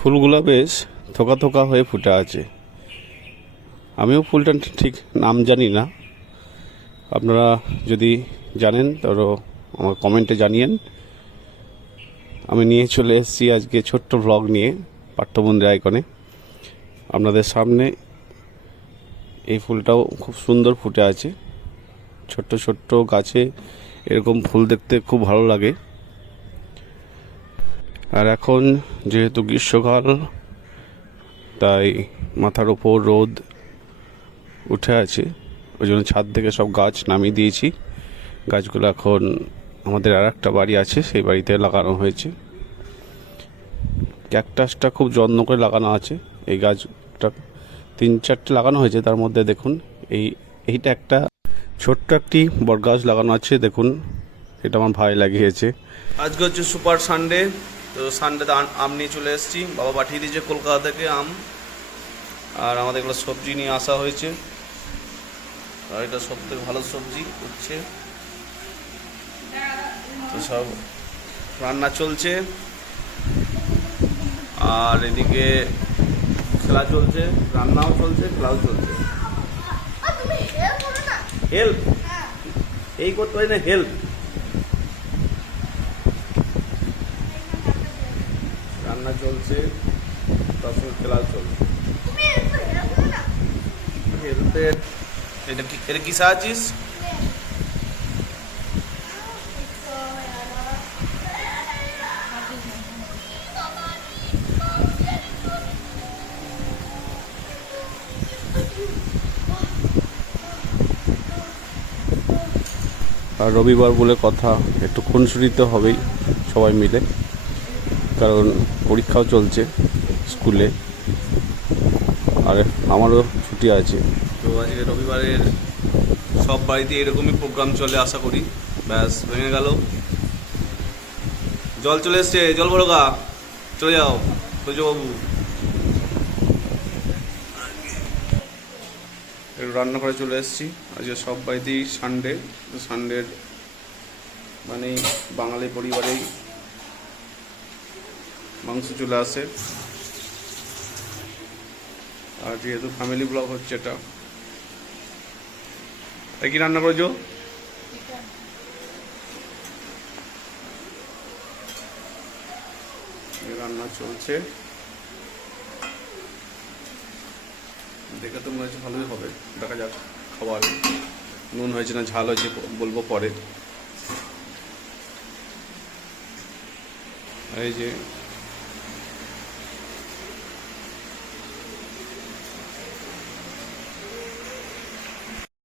ফুলগুলো বেশ থোকা থোকা হয়ে ফুটে আছে। আমিও ফুলটা ঠিক নাম জানি না, আপনারা যদি জানেন তাহলে আমার কমেন্টে জানিয়েন। আমি নিয়ে চলে এসেছি আজকে ছোট্ট ভ্লগ নিয়ে পাঠ্যবন্ধু আইকনে আপনাদের সামনে। এই ফুলটাও খুব সুন্দর ফুটে আছে, ছোট্ট ছোট্ট গাছে এরকম ফুল দেখতে খুব ভালো লাগে। আর এখন যেহেতু গ্রীষ্মকাল, তাই মাথার ওপর রোদ উঠে আছে, ওই জন্য ছাদ থেকে সব গাছ নামিয়ে দিয়েছি। গাছগুলো এখন আমাদের আর একটা বাড়ি আছে, সেই বাড়িতে লাগানো হয়েছে। ক্যাকটাসটা খুব যত্ন করে লাগানো আছে। এই গাছটা 3-4টে লাগানো হয়েছে, তার মধ্যে দেখুন এইটা একটা ছোট্ট একটি বটগাছ লাগানো আছে। দেখুন, এটা আমার ভাই লাগিয়েছে। আজকে হচ্ছে সুপার সানডে, তো সানডেতে আম নিয়ে চলে এসেছি। বাবা পাঠিয়ে দিয়েছে কলকাতা থেকে আম, আর আমাদের এগুলো সবজি নিয়ে আসা হয়েছে। আর এটা সব থেকে ভালো সবজি উঠছে, তো সব রান্না চলছে। আর এদিকে খেলা চলছে, রান্নাও চলছে, খেলাও চলছে। হেল্প এই করতে হয় না, হেল্প। রান্না চলছে, তার সঙ্গে খেলাও চলছে। হেল্পের এটা কি সাহায্যিস? আর রবিবার বলে কথা, একটু খুনসুটিতে হবেই সবাই মিলে, কারণ পরীক্ষাও চলছে স্কুলে, আর আমারও ছুটি আছে। তো আজকে রবিবারের সব বাড়িতে এরকমই প্রোগ্রাম চলে, আশা করি। ব্যাস ভেঙে গেল, জল চলে এসছে, জল ভরো গা, চলে যাও বাবু। একটু রান্না করে চলে এসেছি। আজকে সব বাড়িতেই সানডে, তো সানডের মানে বাঙালি পরিবারেই মাংস চলে আসে। আর যেহেতু ফ্যামিলি ব্লগ হচ্ছে, এটা কি রান্না করেছো? রান্না চলছে, দেখে তো মনে হচ্ছে ভালোই হবে, দেখা যাক। খাবার নুন হয়েছে না ঝাল হয়েছে বলবো পরে। এই যে